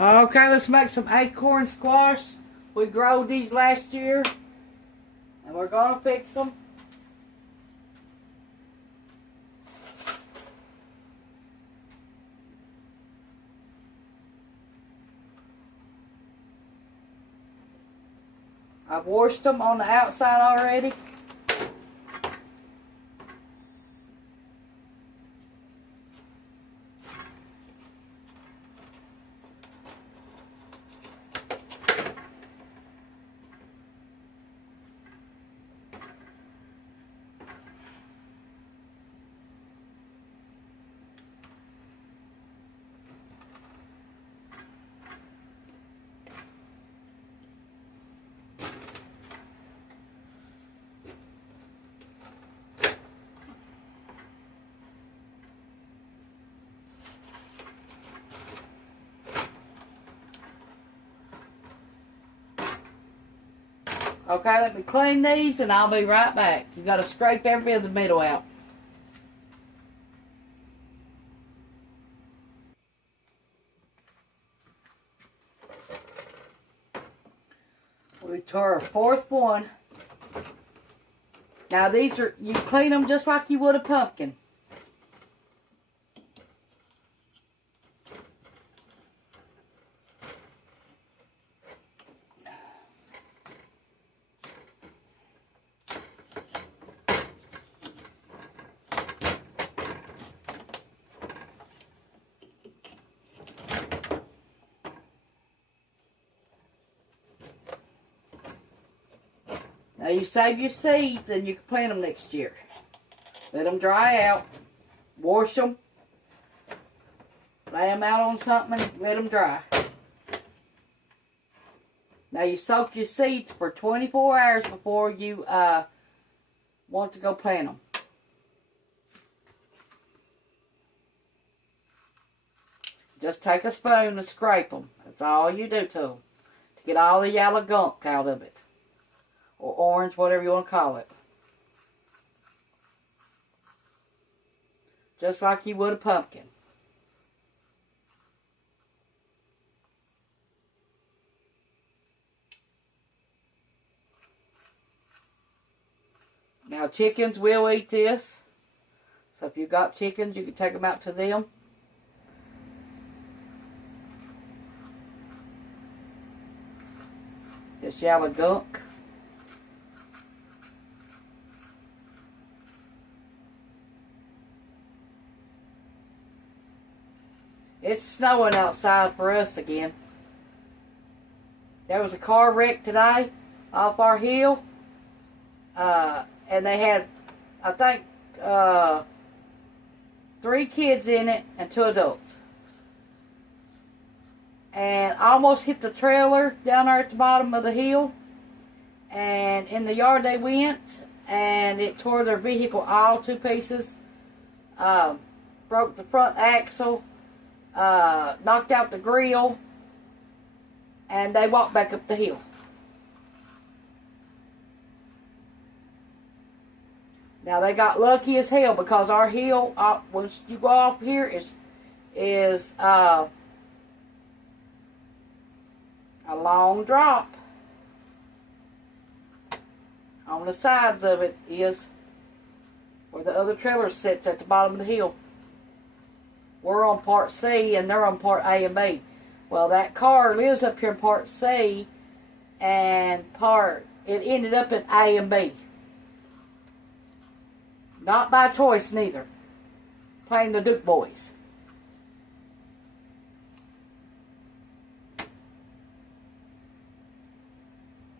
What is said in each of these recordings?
Okay, let's make some acorn squash. We growed these last year, and we're going to fix them. I've washed them on the outside already. Okay, let me clean these and I'll be right back. You got to scrape every bit of the middle out. We tore a fourth one. Now these are, you clean them just like you would a pumpkin. Now you save your seeds and you can plant them next year. Let them dry out. Wash them. Lay them out on something and let them dry. Now you soak your seeds for 24 hours before you want to go plant them. Just take a spoon and scrape them. That's all you do to them. To get all the yellow gunk out of it. Or orange, whatever you want to call it. Just like you would a pumpkin. Now chickens will eat this. So if you've got chickens, you can take them out to them. This yellow gunk. It's snowing outside for us again. There was a car wreck today off our hill. And they had, I think, 3 kids in it and 2 adults. And almost hit the trailer down there at the bottom of the hill. And in the yard they went. And it tore their vehicle all to pieces. Broke the front axle. Knocked out the grill, and they walked back up the hill. Now they got lucky as hell because our hill, once you go off here, is a long drop. On the sides of it is where the other trailer sits at the bottom of the hill. We're on part C and they're on part A and B. Well, that car lives up here in part C and it ended up in A and B. Not by choice neither. Playing the Duke boys.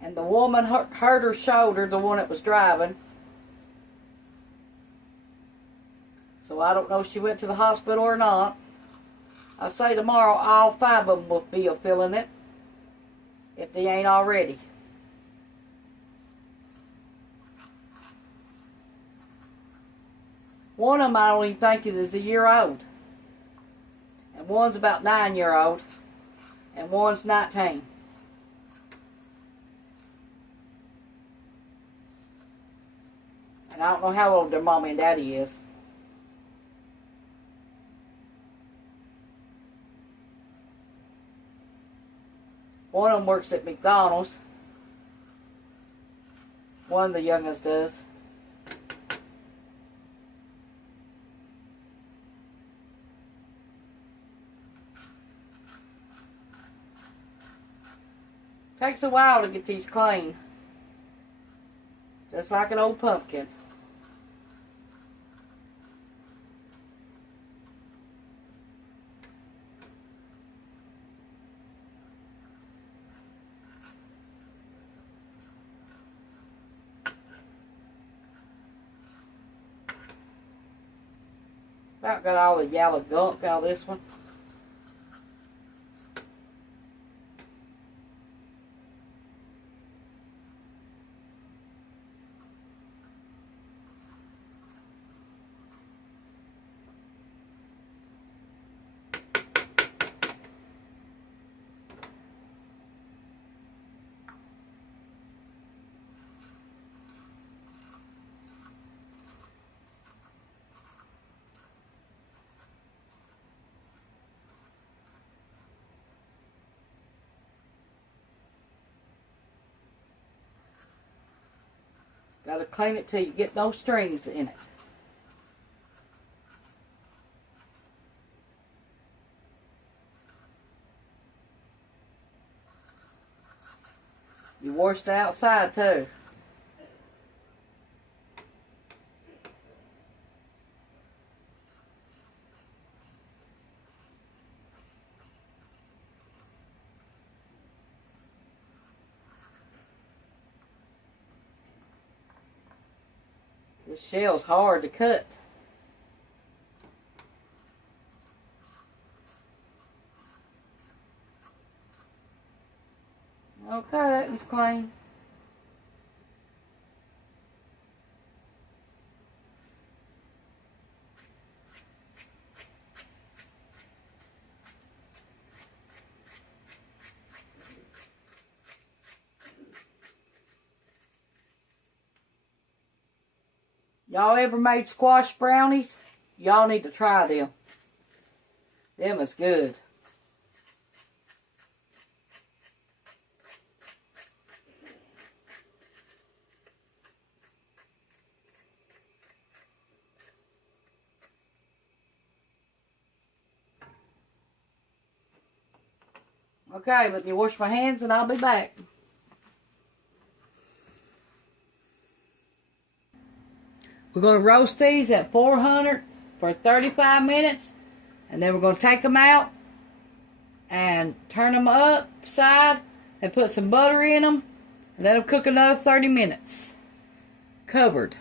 And the woman hurt her shoulder, the one that was driving. So I don't know if she went to the hospital or not. I say tomorrow all 5 of them will be feeling it. If they ain't already. One of them I don't even think is a year old. And one's about 9-year-old. And one's 19. And I don't know how old their mommy and daddy is. One of them works at McDonald's. One of the youngest does. Takes a while to get these clean. Just like an old pumpkin. About got all the yellow gunk out of this one. Gotta clean it till you get no strings in it. You wash the outside too. This shell's hard to cut. Okay, that one's clean. Y'all ever made squash brownies? Y'all need to try them. Them is good. Okay, let me wash my hands and I'll be back. We're going to roast these at 400 for 35 minutes. And then we're going to take them out and turn them upside and put some butter in them. And let them cook another 30 minutes. Covered.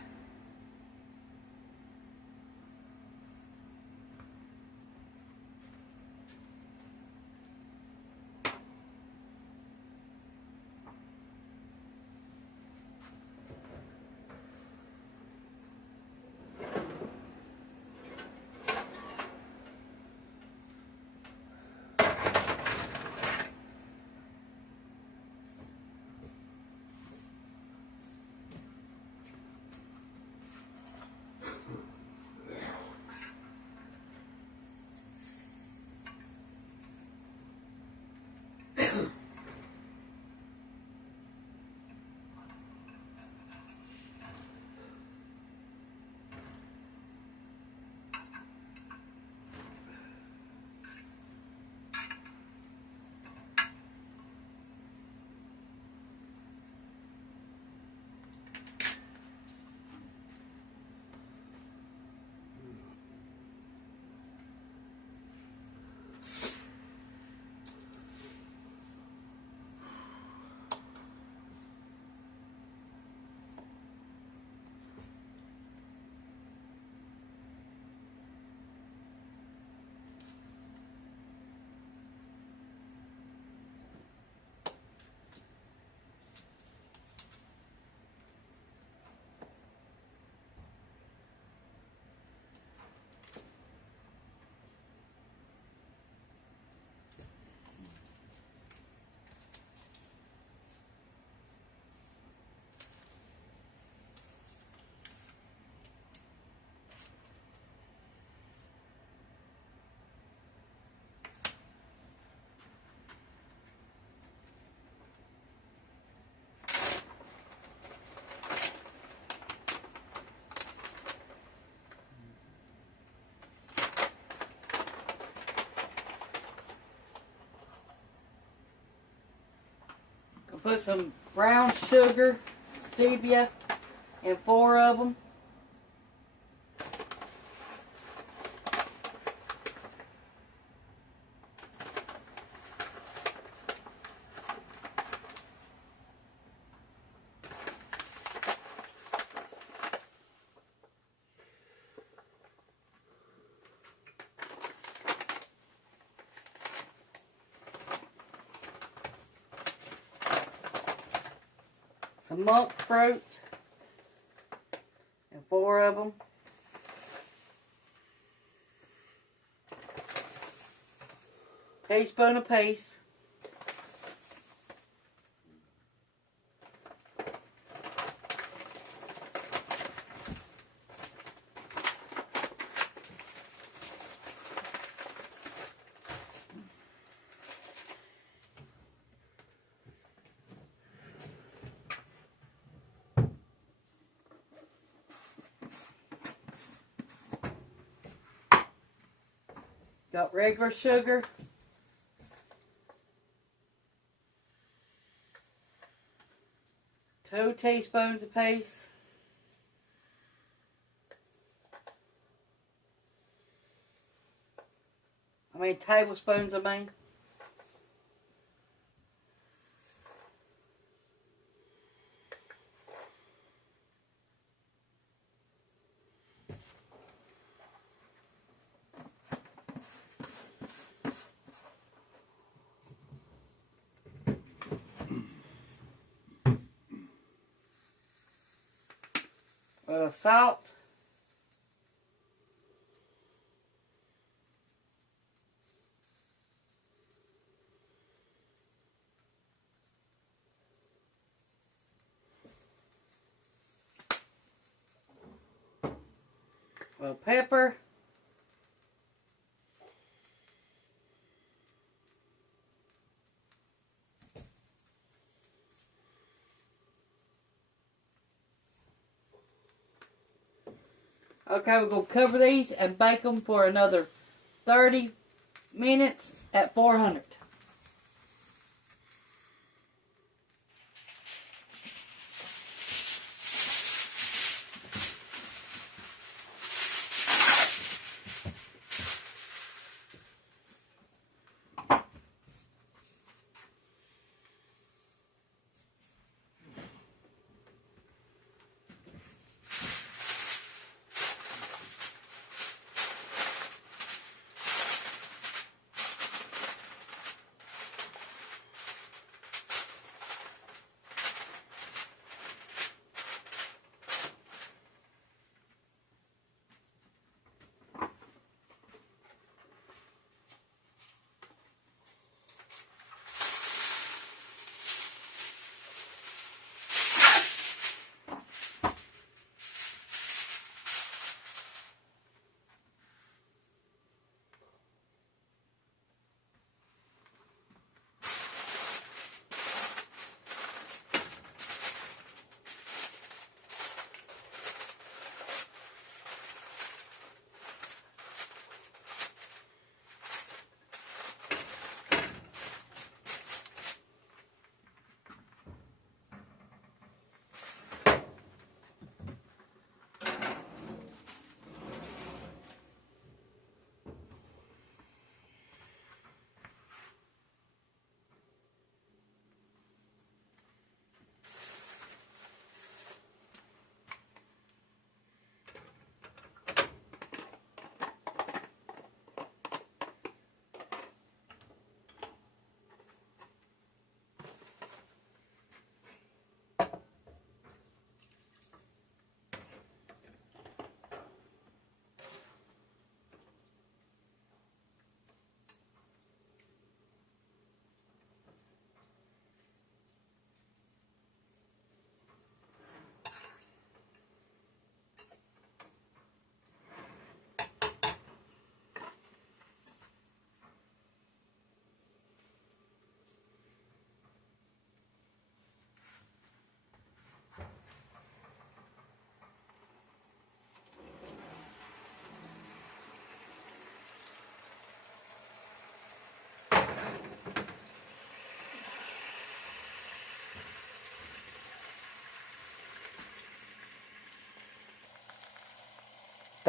I'll put some brown sugar, stevia, in 4 of them. Some monk fruit, and 4 of them. Teaspoon of paste. Got regular sugar. Two teaspoons of paste. Tablespoons, I mean. A little salt. A little pepper. Okay, we're going to cover these and bake them for another 30 minutes at 400.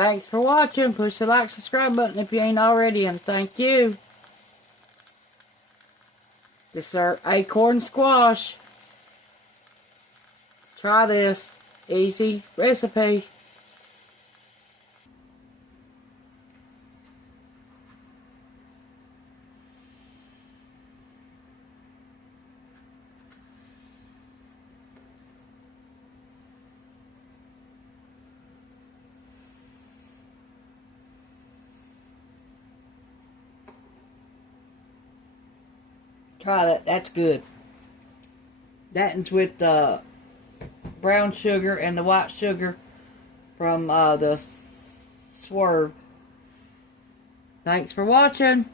Thanks for watching. Push the like, subscribe button if you ain't already, and thank you. This is our acorn squash. Try this easy recipe. Try that. That's good. That's with the brown sugar and the white sugar from the Swerve. Thanks for watching.